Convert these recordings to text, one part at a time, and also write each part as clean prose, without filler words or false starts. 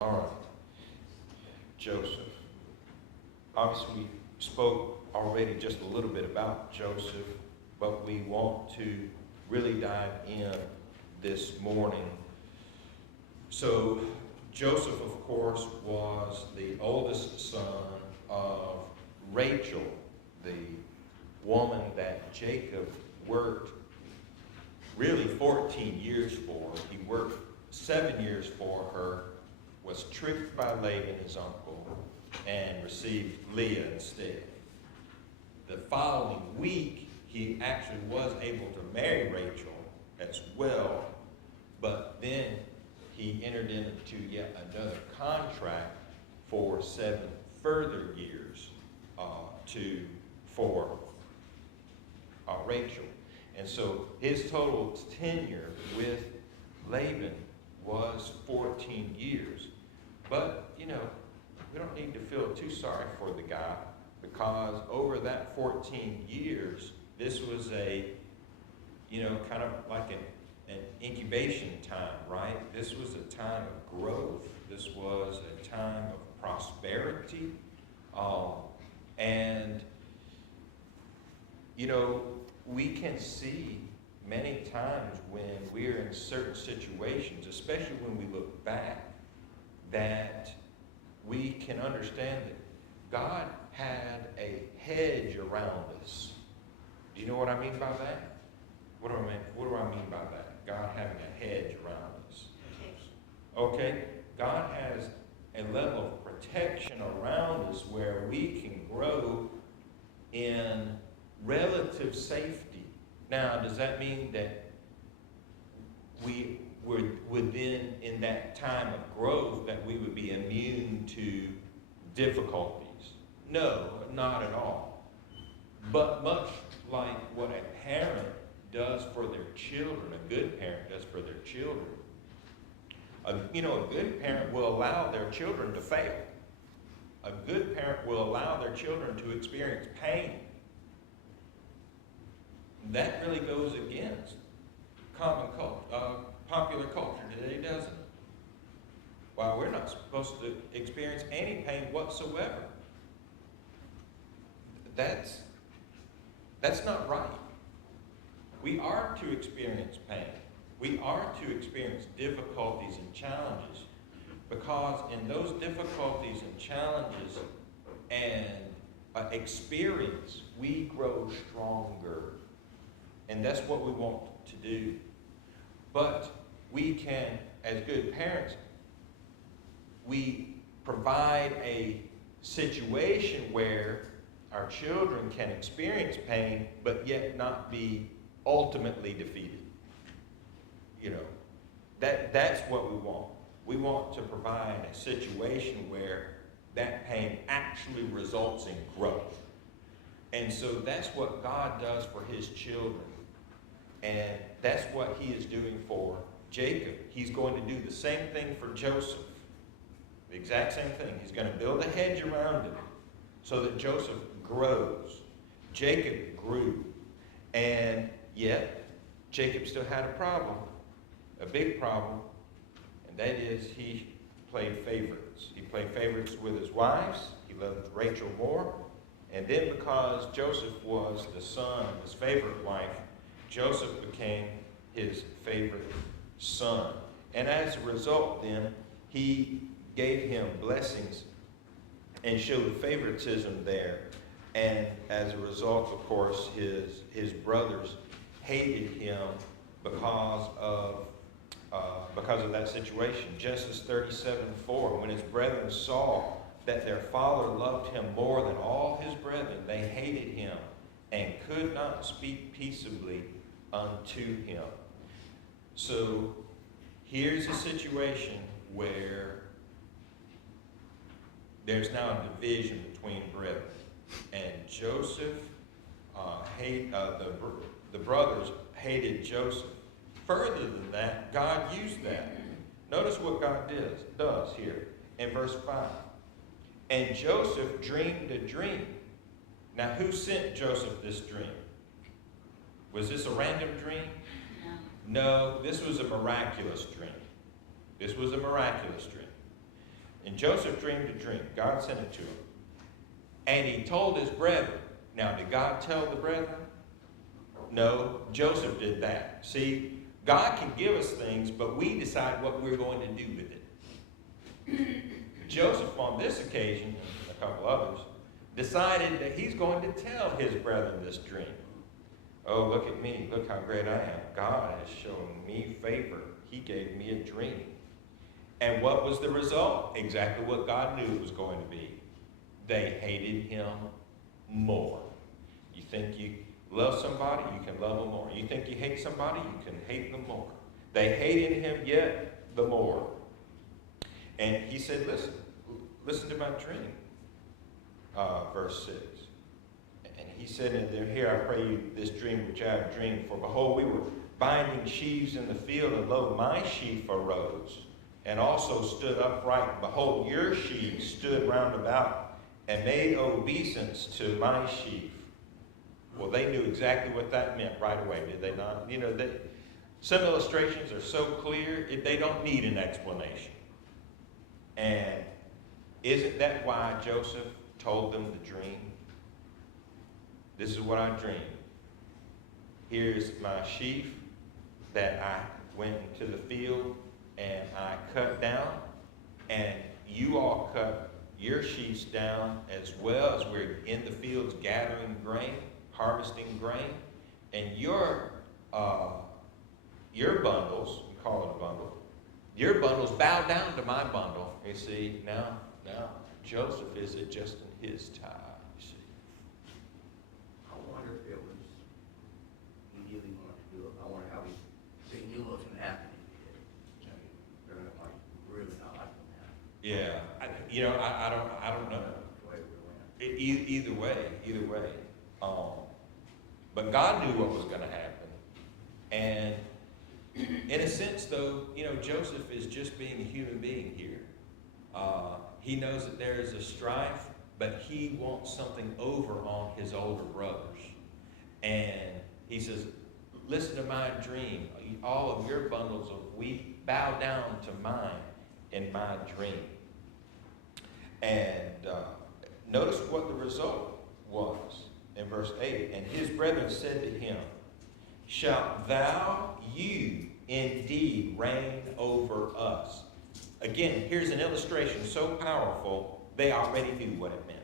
All right, Joseph. Obviously, we spoke already just a little bit about Joseph, but we want to really dive in this morning. So, Joseph, of course, was the oldest son of Rachel, the woman that Jacob worked really 14 years for. He worked 7 years for her, was tricked by Laban, his uncle, and received Leah instead. The following week, he actually was able to marry Rachel as well, but then he entered into yet another contract for 7 further years for Rachel. And so his total tenure with Laban was 14 years. But, we don't need to feel too sorry for the guy, because over that 14 years, this was kind of like an incubation time, right? This was a time of growth. This was a time of prosperity. And, we can see many times when we're in certain situations, especially when we look back, that we can understand that God had a hedge around us. Do you know what I mean by that? What do I mean by that? God having a hedge around us. Okay? God has a level of protection around us where we can grow in relative safety. Now, does that mean that we were within, in that time of growth, that we would be immune to difficulties? No, not at all. But much like what a parent does for their children, a good parent does for their children, a good parent will allow their children to fail. A good parent will allow their children to experience pain. That really goes against popular culture today, doesn't it? While we're not supposed to experience any pain whatsoever. That's not right. We are to experience pain. We are to experience difficulties and challenges, because in those difficulties and challenges and experience, we grow stronger. And that's what we want to do. But we can, as good parents, we provide a situation where our children can experience pain, but yet not be ultimately defeated. That's what we want. We want to provide a situation where that pain actually results in growth. And so that's what God does for his children. And that's what he is doing for Jacob. He's going to do the same thing for Joseph. The exact same thing. He's going to build a hedge around him so that Joseph grows. Jacob grew. And yet, Jacob still had a problem, a big problem, and that is he played favorites. He played favorites with his wives. He loved Rachel more. And then because Joseph was the son of his favorite wife, Joseph became his favorite son. And as a result, then, he gave him blessings and showed favoritism there. And as a result, of course, his brothers hated him because of that situation. Genesis 37:4, when his brethren saw that their father loved him more than all his brethren, they hated him and could not speak peaceably unto him. So here's a situation where there's now a division between brethren. And Joseph, the brothers hated Joseph. Further than that, God used that. Notice what God does here in verse 5. And Joseph dreamed a dream. Now, who sent Joseph this dream? Was this a random dream? No, this was a miraculous dream. This was a miraculous dream. And Joseph dreamed a dream. God sent it to him. And he told his brethren. Now, did God tell the brethren? No, Joseph did that. See, God can give us things, but we decide what we're going to do with it. Joseph, on this occasion, and a couple others, decided that he's going to tell his brethren this dream. Oh, look at me. Look how great I am. God has shown me favor. He gave me a dream. And what was the result? Exactly what God knew it was going to be. They hated him more. You think you love somebody, you can love them more. You think you hate somebody, you can hate them more. They hated him yet the more. And he said, listen to my dream. Verse 6. And he said in there, here I pray you this dream which I have dreamed. For behold, we were binding sheaves in the field, and lo, my sheaf arose, and also stood upright. And behold, your sheaves stood round about, and made obeisance to my sheaf. Well, they knew exactly what that meant right away, did they not? You know, some illustrations are so clear, they don't need an explanation. And isn't that why Joseph told them the dream? This is what I dreamed. Here's my sheaf that I went into the field and I cut down, and you all cut your sheaves down as well, as we're in the fields gathering grain, harvesting grain, and your bundles, we call it a bundle, your bundles bow down to my bundle. You see, now Joseph is adjusting his tie, you see. I wonder if it was he really wanted to do it. I wonder how he knew what was going to happen if he did. You know, they're going to like really not like what happened. Yeah, I don't know. Either way. But God knew what was going to happen. And in a sense, though, Joseph is just being a human being here. He knows that there is a strife, but he wants something over on his older brothers. And he says, listen to my dream. All of your bundles of wheat bow down to mine in my dream. And notice what the result was in verse 8. And his brethren said to him, shalt you indeed reign over us? Again, here's an illustration so powerful, they already knew what it meant.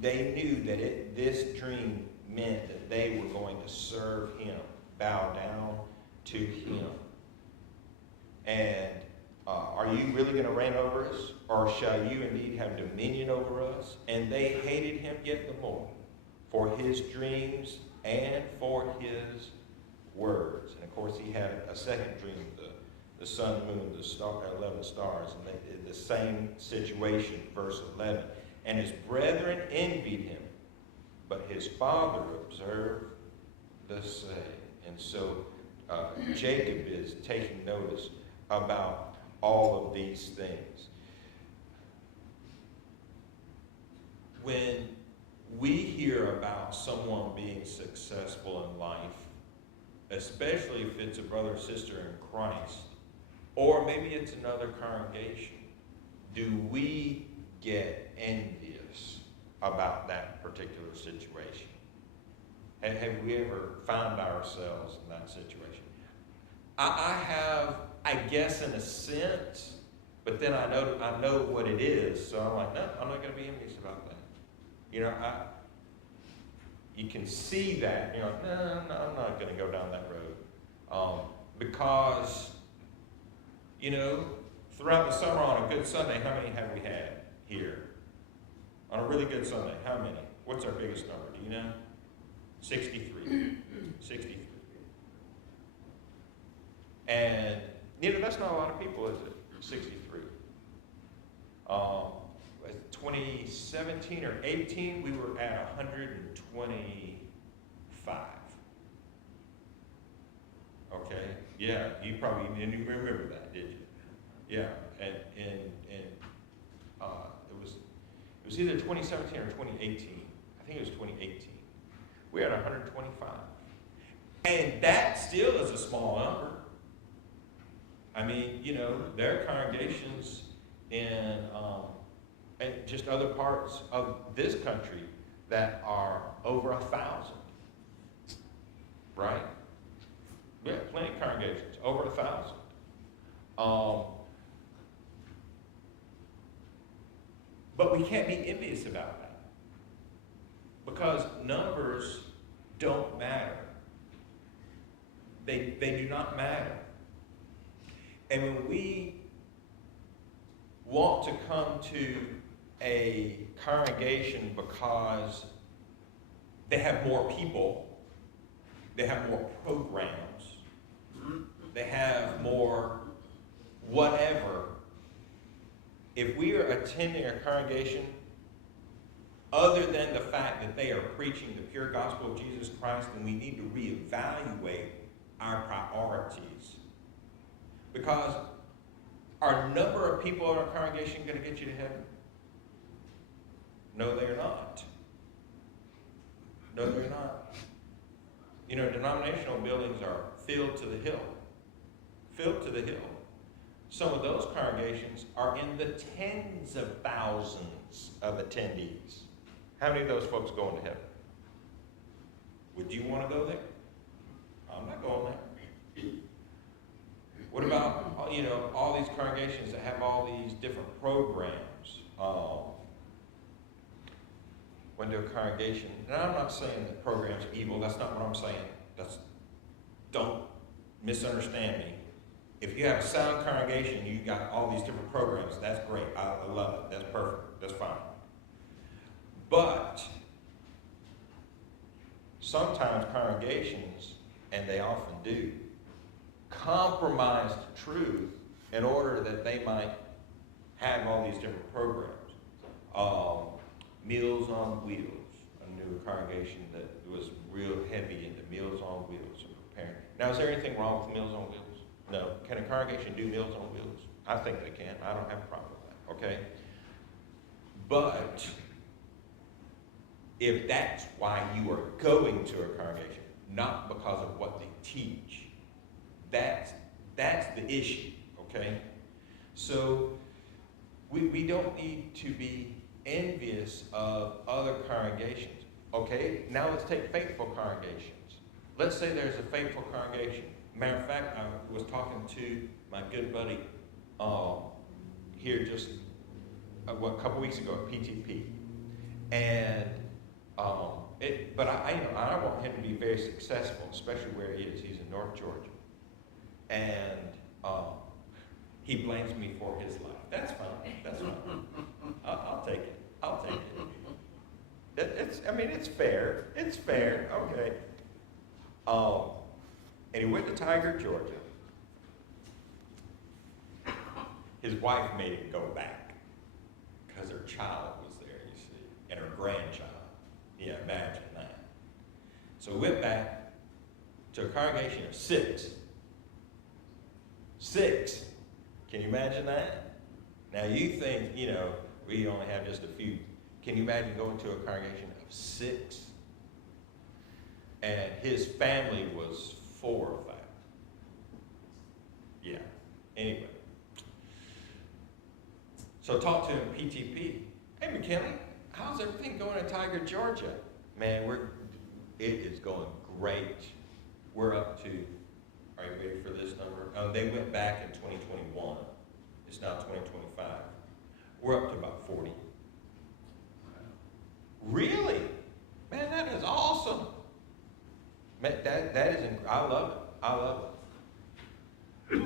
They knew that this dream meant that they were going to serve him, bow down to him. And are you really going to reign over us? Or shall you indeed have dominion over us? And they hated him yet the more for his dreams and for his words. And of course, he had a second dream, the sun, moon, the 11 stars, and they did the same situation, verse 11. And his brethren envied him, but his father observed the same. And so Jacob is taking notice about all of these things. When we hear about someone being successful in life, especially if it's a brother or sister in Christ, or maybe it's another congregation, do we get envious about that particular situation? Have we ever found ourselves in that situation? I have, I guess, in a sense, but then I know what it is, so I'm like, no, I'm not going to be envious about that. You can see that, you're like, no, I'm not going to go down that road. Because, throughout the summer on a good Sunday, how many have we had here? On a really good Sunday, how many? What's our biggest number? Do you know? 63. 63. And, that's not a lot of people, is it? 63. 2017 or 18, we were at 125. Okay? Yeah, you probably didn't even remember that, did you? Yeah, and it was either 2017 or 2018. I think it was 2018. We had 125. And that still is a small number. I mean, there are congregations in and just other parts of this country that are over 1,000, right? We have plenty of congregations, over 1,000. But we can't be envious about that because numbers don't matter. They do not matter. And when we want to come to a congregation because they have more people, they have more programs, they have more whatever, if we are attending a congregation other than the fact that they are preaching the pure gospel of Jesus Christ, then we need to reevaluate our priorities. Because are a number of people in our congregation going to get you to heaven? No, they're not. No, they're not. Denominational buildings are filled to the hill. Filled to the hill. Some of those congregations are in the tens of thousands of attendees. How many of those folks going to heaven? Would you want to go there? I'm not going there. What about, all these congregations that have all these different programs? Went to a congregation, and I'm not saying that programs are evil. That's not what I'm saying. Don't misunderstand me. If you have a sound congregation, you got all these different programs. That's great. I love it. That's perfect. That's fine. But sometimes congregations, and they often do, compromise the truth in order that they might have all these different programs. Meals on Wheels. I knew a congregation that was real heavy into Meals on Wheels and preparing. Now, is there anything wrong with Meals on Wheels? No. Can a congregation do Meals on Wheels? I think they can. I don't have a problem with that, okay? But if that's why you are going to a congregation, not because of what they teach, that's the issue, okay? So we don't need to be envious of other congregations. Okay, now let's take faithful congregations. Let's say there's a faithful congregation. Matter of fact, I was talking to my good buddy here just a couple weeks ago at PTP, and but I want him to be very successful, especially where he is. He's in North Georgia, and he blames me for his life. That's fine. That's fine. I'll take it. I'll take it. It's fair. It's fair. Okay. And he went to Tiger, Georgia. His wife made him go back because her child was there, you see, and her grandchild. Yeah, imagine that. So we went back to a congregation of 6. 6. Can you imagine that? Now you think, we only have just a few. Can you imagine going to a congregation of 6? And his family was 4 or 5. Yeah. Anyway. So talk to him at PTP. Hey, McKinley, how's everything going in Tiger, Georgia? Man, it is going great. We're up to, are you ready for this number? They went back in 2021. It's now 2025. We're up to about 40. Really? Man, that is awesome. Man, that is, I love it. I love it.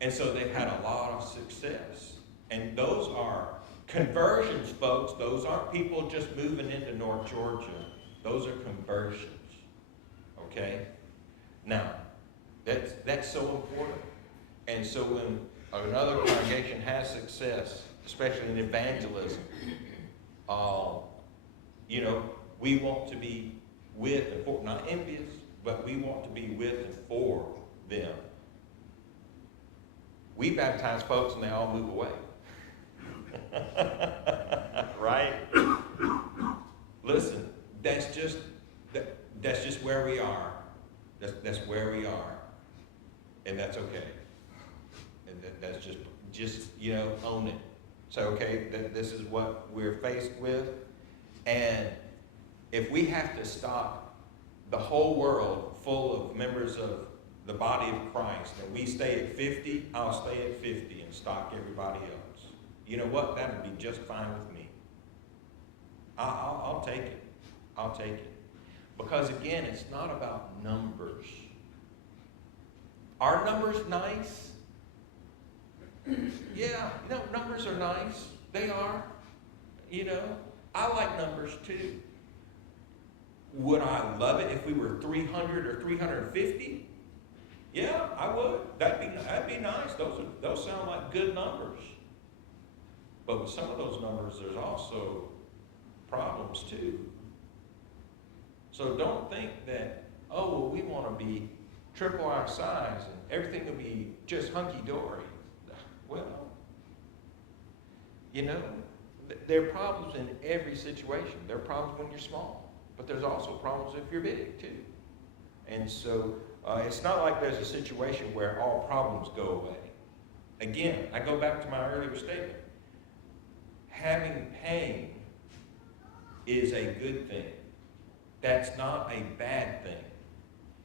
And so they've had a lot of success. And those are conversions, folks. Those aren't people just moving into North Georgia. Those are conversions. Okay? Now, that's so important. And so when another congregation has success, especially in evangelism, we want to be with and for, not envious, but we want to be with and for them. We baptize folks and they all move away. Right? Listen, that's just where we are. That's where we are. And that's okay. That's just own it. So, okay, this is what we're faced with. And if we have to stock the whole world full of members of the body of Christ, and we stay at 50, I'll stay at 50 and stock everybody else. You know what? That would be just fine with me. I'll take it. I'll take it. Because again, it's not about numbers. Are numbers nice? Yeah, numbers are nice. They are. I like numbers too. Would I love it if we were 300 or 350? Yeah, I would. That'd be nice. Those sound like good numbers. But with some of those numbers, there's also problems too. So don't think that, we want to be triple our size and everything will be just hunky-dory. Well, there are problems in every situation. There are problems when you're small, but there's also problems if you're big too. And so it's not like there's a situation where all problems go away. Again, I go back to my earlier statement. Having pain is a good thing. That's not a bad thing.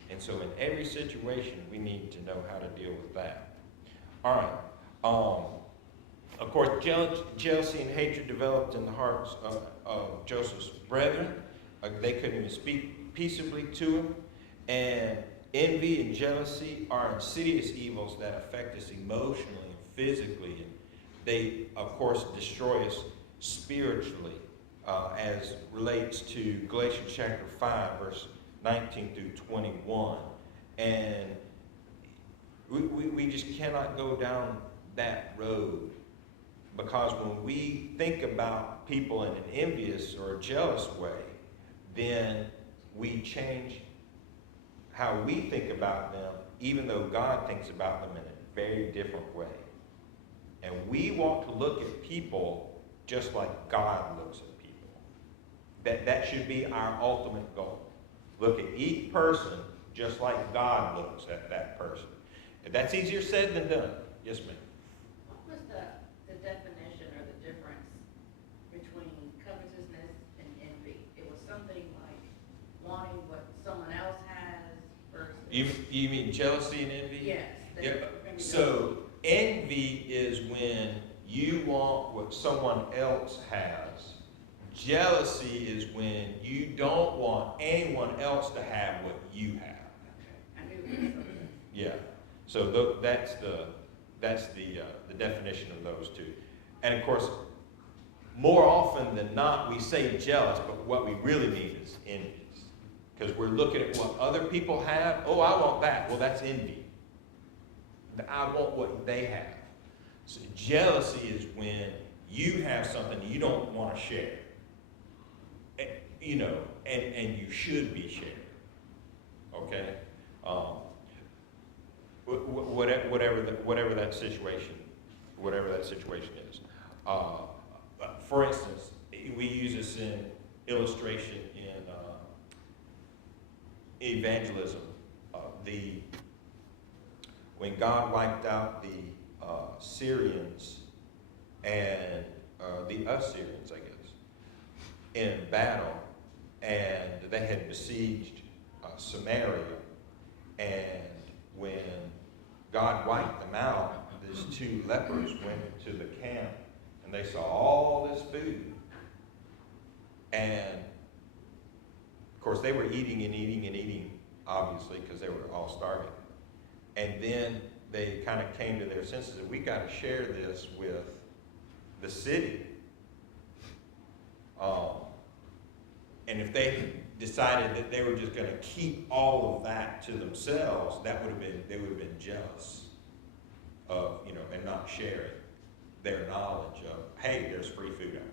And so in every situation, we need to know how to deal with that. All right. Of course, jealousy and hatred developed in the hearts of Joseph's brethren. They couldn't even speak peaceably to him. And envy and jealousy are insidious evils that affect us emotionally and physically. And they, of course, destroy us spiritually, as relates to Galatians chapter 5, verse 19 through 21. And we just cannot go down that road, because when we think about people in an envious or a jealous way, then we change how we think about them, even though God thinks about them in a very different way. And we want to look at people just like God looks at people. That should be our ultimate goal. Look at each person just like God looks at that person. And that's easier said than done. Yes, ma'am. What was the definition or the difference between covetousness and envy? It was something like wanting what someone else has versus... You mean jealousy and envy? Yes. Yeah. So envy is when you want what someone else has. Jealousy is when you don't want anyone else to have what you have. I knew it was something. Yeah. So that's the definition of those two. And of course, more often than not, we say jealous, but what we really mean is envious. Because we're looking at what other people have. Oh, I want that. Well, that's envy. I want what they have. So jealousy is when you have something you don't want to share. And you should be sharing. Okay? Whatever that situation is. For instance, we use this in illustration in evangelism. When God wiped out the Syrians and the Assyrians, I guess, in battle, and they had besieged Samaria, and when God wiped them out, these two lepers went into the camp, and they saw all this food, and of course they were eating and eating and eating, obviously, because they were all starving. And then they kind of came to their senses, and we got to share this with the city. And if they decided that they were just going to keep all of that to themselves, they would have been jealous of, and not sharing their knowledge of, hey, there's free food out here.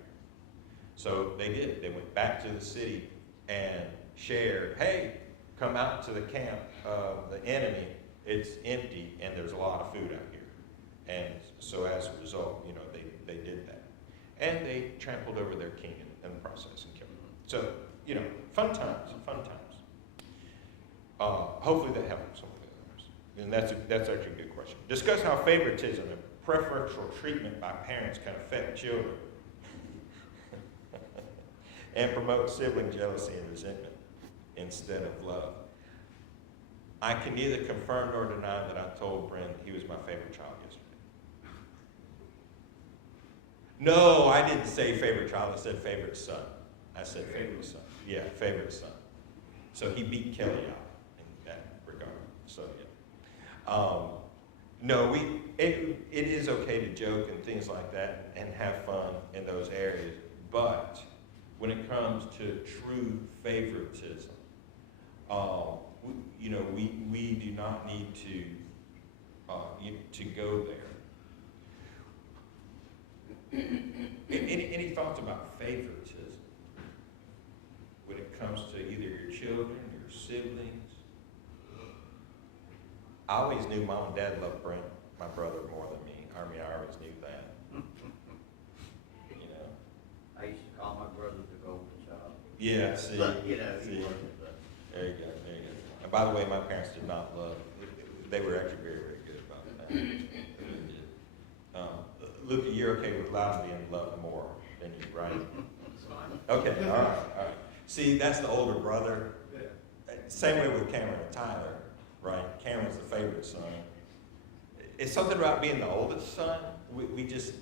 So they did. They went back to the city and shared, hey, come out to the camp of the enemy. It's empty and there's a lot of food out here. And so as a result, they did that. And they trampled over their king in the process and killed him. So, fun times. Hopefully that helped some of the others. And that's actually a good question. Discuss how favoritism and preferential treatment by parents can affect children and promote sibling jealousy and resentment instead of love. I can neither confirm nor deny that I told Brent he was my favorite child yesterday. No, I didn't say favorite child. I said favorite son. I said favorite son. Yeah, favorite son. So he beat Kelly out in that regard. So yeah. No, it is okay to joke and things like that and have fun in those areas. But when it comes to true favoritism, we do not need to go there. Any thoughts about favoritism when it comes to either your children, your siblings? I always knew mom and dad loved Brent, my brother, more than me. I always knew that. You know? I used to call my brother the golden child. Yeah, see. But, he wasn't, but. There you go. And by the way, my parents did not love. They were actually very, very good about that. They really did. Luke, you're okay with Loud being loved more than you, right? It's fine. Okay, all right. See, that's the older brother. Same way with Cameron and Tyler, right? Cameron's the favorite son. It's something about being the oldest son. We just,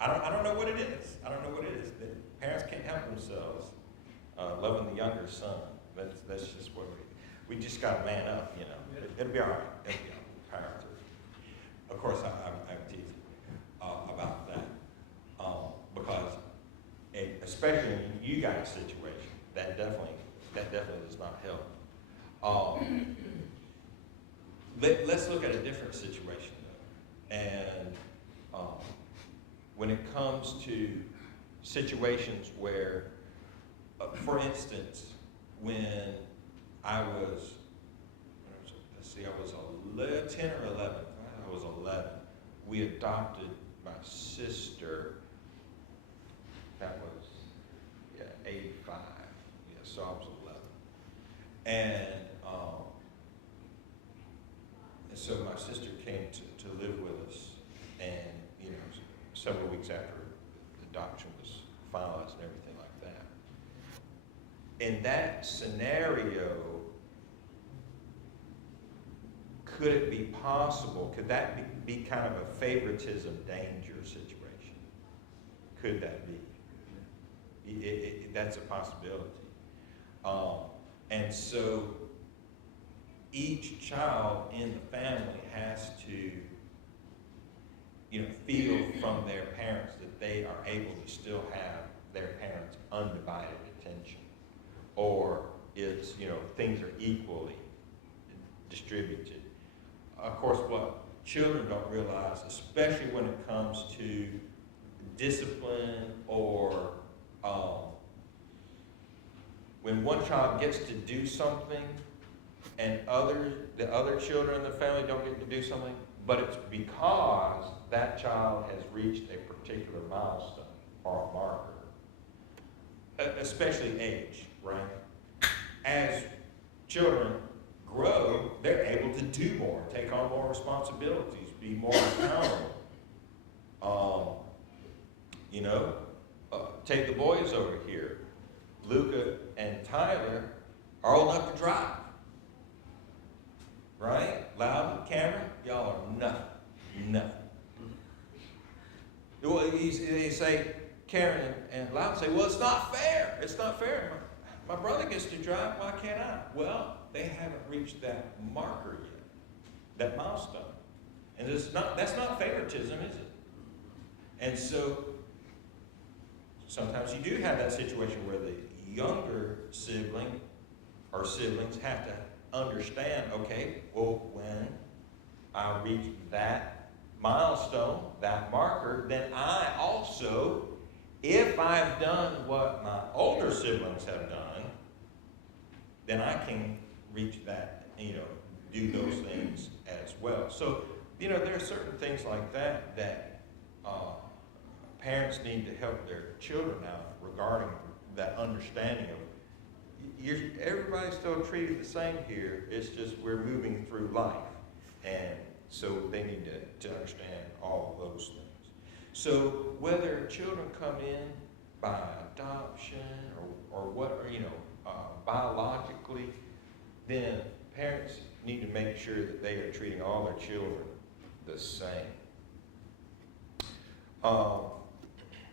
I don't know what it is. I don't know what it is. Parents can't help themselves loving the younger son. That's just what we just got to man up, you know. It'll be all right. It'll be all right. Power to it. Of course, I'm teasing about that because, especially in you guys' situation, that definitely does not help. Let's look at a different situation though, and when it comes to situations where, for instance, when I was, I was 10 or 11. I was 11. We adopted my sister. That was 85. Yeah, so I was 11. And so my sister came to live with us, and several weeks after the adoption was finalized and everything like that. In that scenario, could it be possible, could that be kind of a favoritism danger situation? Could that be? That's a possibility. And so each child in the family has to feel from their parents that they are able to still have their parents' undivided attention. Or it's, things are equally distributed. Of course, what children don't realize, especially when it comes to discipline or when one child gets to do something and the other children in the family don't get to do something, but it's because that child has reached a particular milestone or a marker, especially age, right? As children grow, they're able to do more, take on more responsibilities, be more accountable. Take the boys over here. Luca and Tyler are old enough to drive. Right? Loud and Cameron, y'all are nothing. Well, they say, Karen and Loud say, well, it's not fair. It's not fair. My brother gets to drive, why can't I? Well, they haven't reached that marker yet, that milestone. And that's not favoritism, is it? And so sometimes you do have that situation where the younger sibling or siblings have to understand, okay, well, when I reach that milestone, that marker, then I also, if I've done what my older siblings have done, then I can reach that, do those things as well. So, there are certain things like that parents need to help their children out regarding that understanding of everybody's still treated the same here. It's just we're moving through life. And so they need to understand all of those things. So whether children come in by adoption or what, or, biologically, then parents need to make sure that they are treating all their children the same.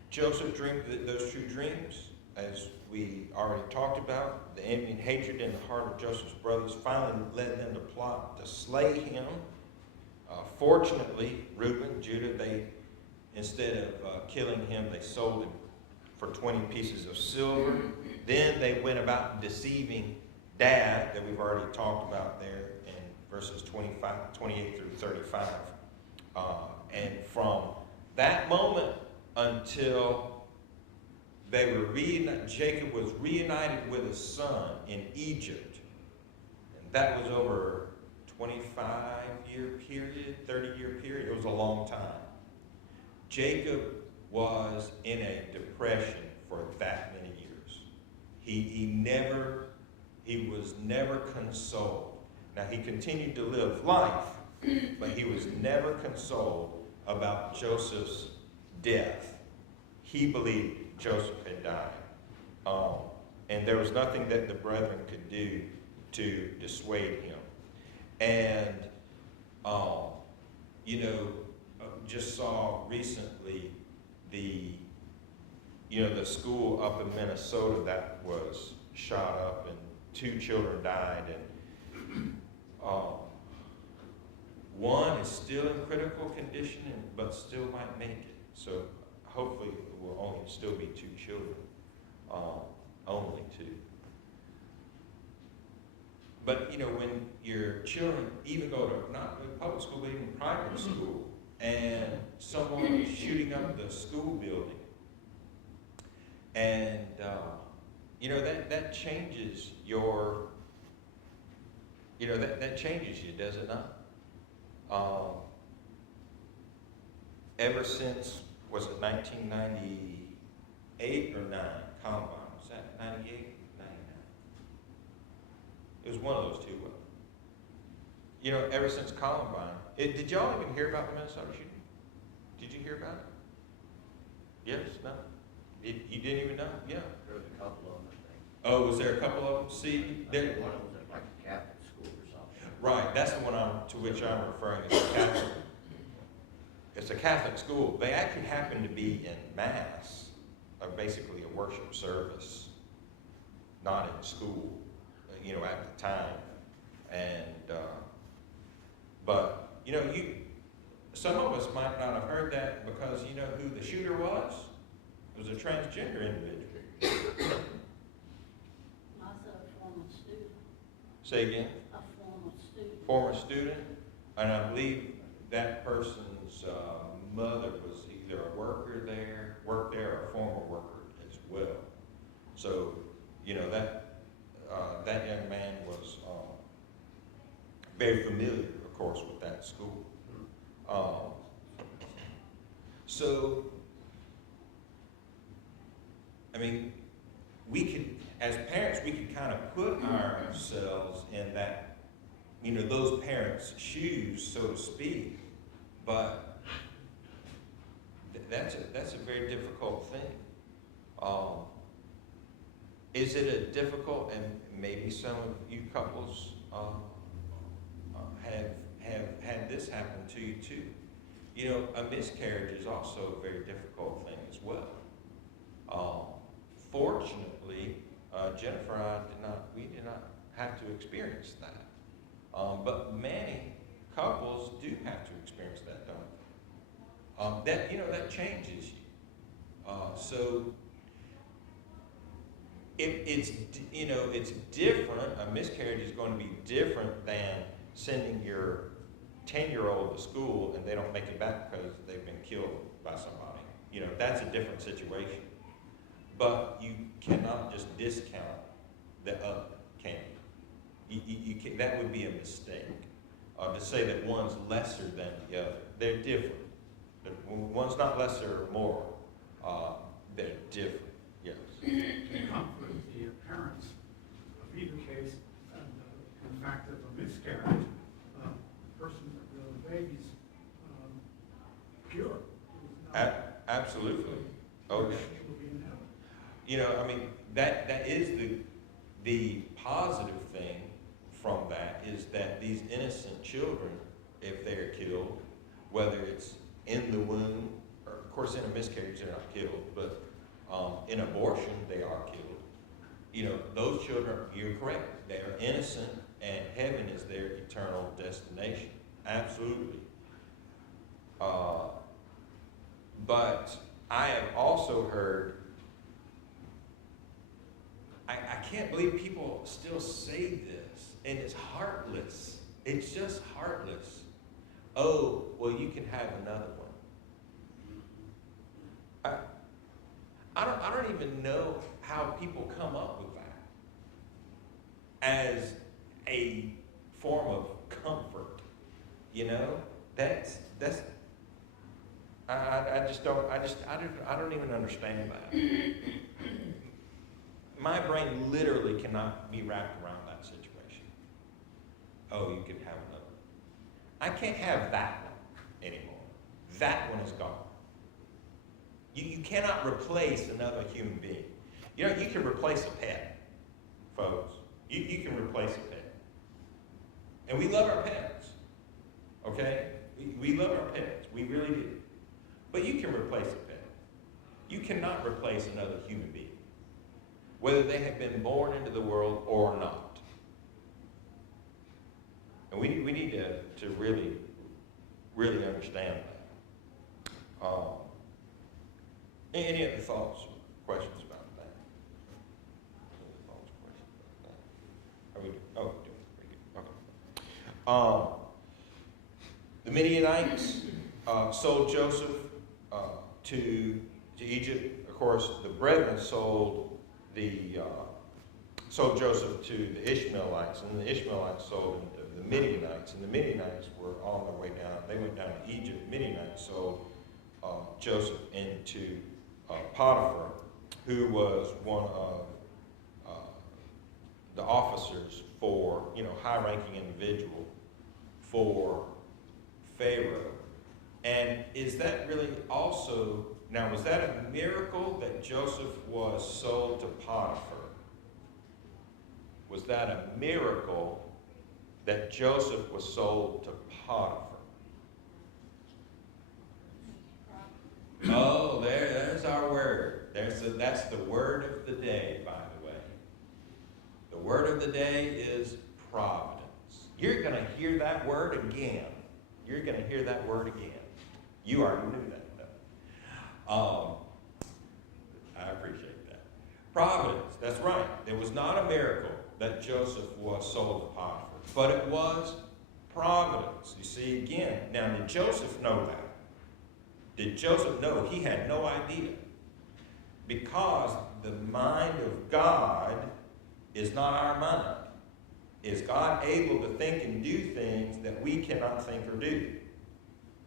Joseph dreamed those two dreams, as we already talked about. The envy and hatred in the heart of Joseph's brothers finally led them to plot to slay him. Fortunately, Reuben, Judah, instead of killing him, they sold him for 20 pieces of silver. Then they went about deceiving Dad, that we've already talked about there in verses 28 through 35. And from that moment until they were Jacob was reunited with his son in Egypt. And that was over a 25-year period, 30-year period. It was a long time. Jacob was in a depression for that many years. He was never consoled. Now, he continued to live life, but he was never consoled about Joseph's death. He believed Joseph had died. And there was nothing that the brethren could do to dissuade him. And, just saw recently the school up in Minnesota that was shot up and 2 children died, and one is still in critical condition but still might make it. So hopefully it will only still be 2 children, only 2. But when your children even go to not public school but even private school, and someone is shooting up the school building, and that changes your, that changes you, does it not? Ever since, was it 1998 or 9, Columbine? Was that 98, 99? It was one of those two. Ever since Columbine, did y'all even hear about the Minnesota shooting? Did you hear about it? Yes? No? You didn't even know? Yeah. There was a couple of them, I think. Oh, was there a couple of them? See, I think one of them was at like a Catholic school or something. right, that's the one to which I'm referring. It's a Catholic school. They actually happen to be in Mass, basically a worship service, not in school, at the time. And, but, some of us might not have heard that because you know who the shooter was? It was a transgender individual. Also a former student. Say again? A former student. Former student, and I believe that person's mother was either a worked there, or a former worker as well. So, that young man was very familiar, of course, with that school. So, we could, as parents, we could kind of put ourselves in that, those parents' shoes, so to speak, but that's a very difficult thing. Is it a difficult, and maybe some of you couples have had this happen to you too. A miscarriage is also a very difficult thing as well. Fortunately, Jennifer and I did not have to experience that. But many couples do have to experience that, don't they? That changes you. So it's different. A miscarriage is going to be different than sending your 10-year-old to school and they don't make it back because they've been killed by somebody. That's a different situation. But you cannot just discount the other, can you? You that would be a mistake. To say that one's lesser than the other. They're different. One's not lesser or more. They're different. Yes. To comfort the parents of either case, and in fact, of a miscarriage, the person Absolutely. Oh, yeah. She will be in heaven. You know, I mean, that is the positive thing from that, is that these innocent children, if they're killed, whether it's in the womb, or of course in a miscarriage they're not killed, but in abortion they are killed. You know, those children, you're correct, they are innocent, and heaven is their eternal destination. Absolutely. But I have also heard, I can't believe people still say this, and it's heartless. It's just heartless. Oh, well, you can have another one. I don't even know how people come up with that as a form of comfort. You know, that's I don't even understand that. My brain literally cannot be wrapped around that situation. Oh, you can have another one. I can't have that one anymore. That one is gone. You cannot replace another human being. You know, you can replace a pet, folks. You can replace a pet. And we love our pets, okay? We love our pets. We really do. But you can replace a pet. You cannot replace another human being, whether they have been born into the world or not. And we need to really, really understand that. Any other thoughts or questions about that? Any thoughts or questions about that? Are we doing? Oh, we're doing pretty good. Okay. The Midianites sold Joseph to Egypt. Of course, the brethren sold Joseph to the Ishmaelites, and the Ishmaelites sold him to the Midianites, and the Midianites were on their way down. They went down to Egypt. The Midianites sold Joseph into Potiphar, who was one of the officers for, high-ranking individual for Pharaoh. And is that really also, now was that a miracle that Joseph was sold to Potiphar? Was that a miracle that Joseph was sold to Potiphar? Oh, there's our word. That's the word of the day, by the way. The word of the day is providence. You're going to hear that word again. You're going to hear that word again. You already knew that, though. I appreciate that. Providence, that's right. It was not a miracle that Joseph was sold to Potiphar, but it was providence. You see, again, now did Joseph know that? Did Joseph know? He had no idea. Because the mind of God is not our mind. Is God able to think and do things that we cannot think or do?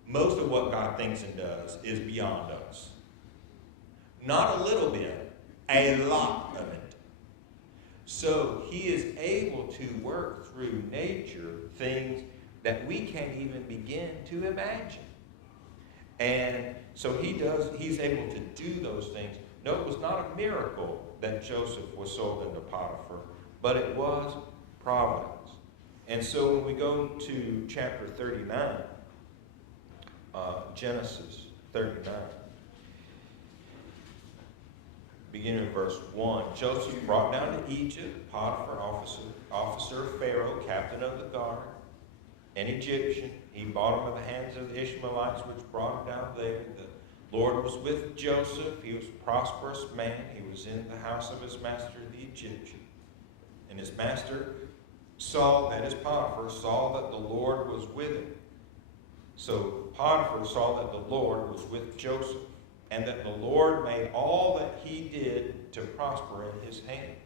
Most of what God thinks and does is beyond us. Not a little bit, a lot of it. So he is able to work through nature things that we can't even begin to imagine. And so he's able to do those things. No, it was not a miracle that Joseph was sold into Potiphar, but it was providence. And so when we go to chapter 39, Genesis 39, beginning in verse 1, Joseph brought down to Egypt Potiphar, officer of Pharaoh, captain of the guard, an Egyptian. He bought him in the hands of the Ishmaelites, which brought him down there. The Lord was with Joseph. He was a prosperous man. He was in the house of his master, the Egyptian. And his master saw, that is Potiphar, saw that the Lord was with him. So Potiphar saw that the Lord was with Joseph, and that the Lord made all that he did to prosper in his hand.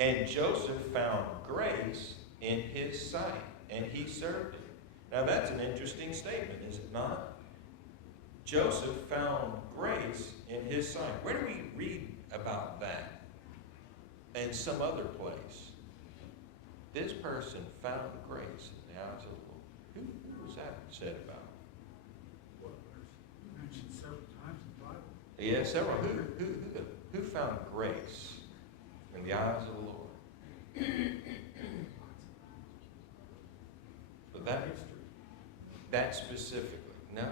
And Joseph found grace in his sight, and he served him. Now that's an interesting statement, is it not? Joseph found grace in his sight. Where do we read about that? In some other place. This person found grace in the eyes of the Lord. Who was that said about? What was mentioned several times Yeah, several. Who found grace in the eyes of the Lord? But that specifically. No.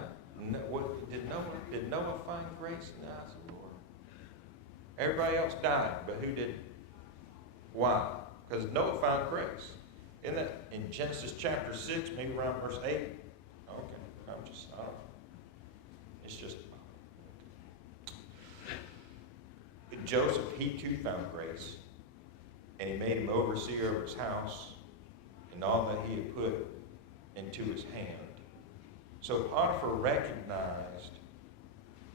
What did Noah find grace in the eyes of the Lord? Everybody else died, but who didn't? Why? Because Noah found grace. Isn't that in Genesis chapter 6, maybe around verse 8? Okay, I don't know. It's just Joseph, he too found grace. And he made him overseer of his house and all that he had put into his hand. So Potiphar recognized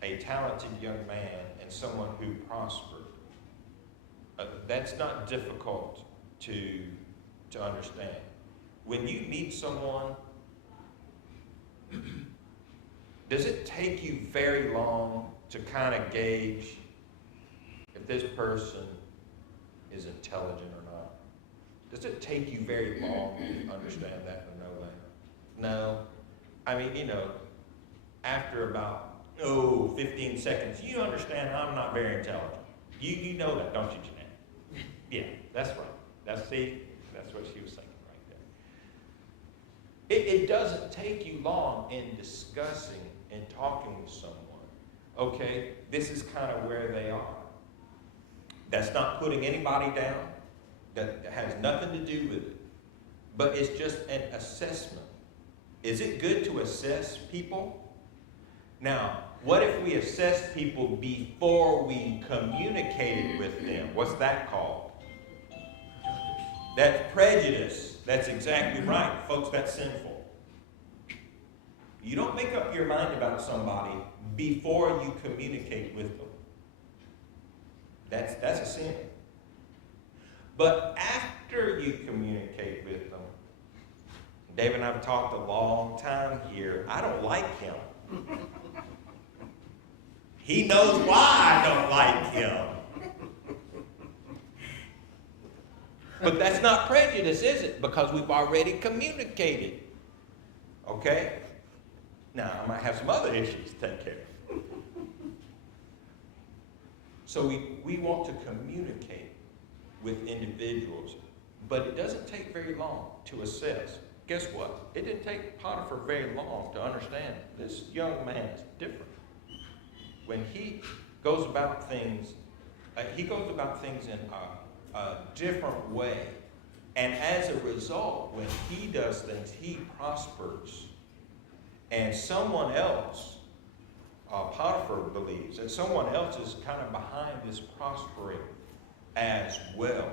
a talented young man and someone who prospered. That's not difficult to understand. When you meet someone, does it take you very long to kind of gauge if this person is intelligent or not? Does it take you very long to understand that or know that? No. I mean, after about, 15 seconds, you understand I'm not very intelligent. You know that, don't you, Jeanette? Yeah, that's right. That's what she was thinking right there. It doesn't take you long in discussing and talking with someone. Okay, this is kind of where they are. That's not putting anybody down. That has nothing to do with it. But it's just an assessment. Is it good to assess people? Now, what if we assess people before we communicated with them? What's that called? That's prejudice. That's exactly right. Folks, that's sinful. You don't make up your mind about somebody before you communicate with them. That's a sin. But after you communicate with them, David and I have talked a long time here. I don't like him. He knows why I don't like him. But that's not prejudice, is it? Because we've already communicated. Okay? Now, I might have some other issues to take care of. So we want to communicate with individuals, but it doesn't take very long to assess. Guess what? It didn't take Potiphar very long to understand this young man is different. When he goes about things, in a different way. And as a result, when he does things, he prospers. And someone else, Potiphar believes, that someone else is kind of behind this prospering as well.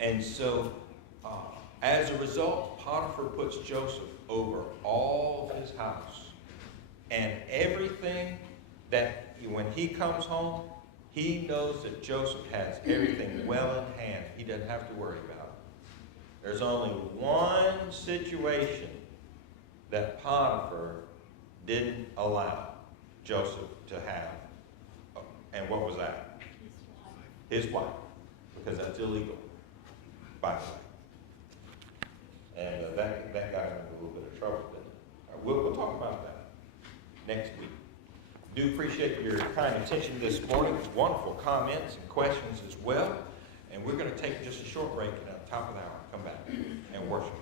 And so, as a result, Potiphar puts Joseph over all of his house. And everything that, when he comes home, he knows that Joseph has everything well in hand. He doesn't have to worry about it. There's only one situation that Potiphar didn't allow Joseph to have. And what was that? His wife. Because that's illegal, by the way. And that got him in a little bit of trouble. We'll talk about that next week. Do appreciate your kind attention this morning. Wonderful comments and questions as well. And we're going to take just a short break, and at the top of the hour, come back and worship.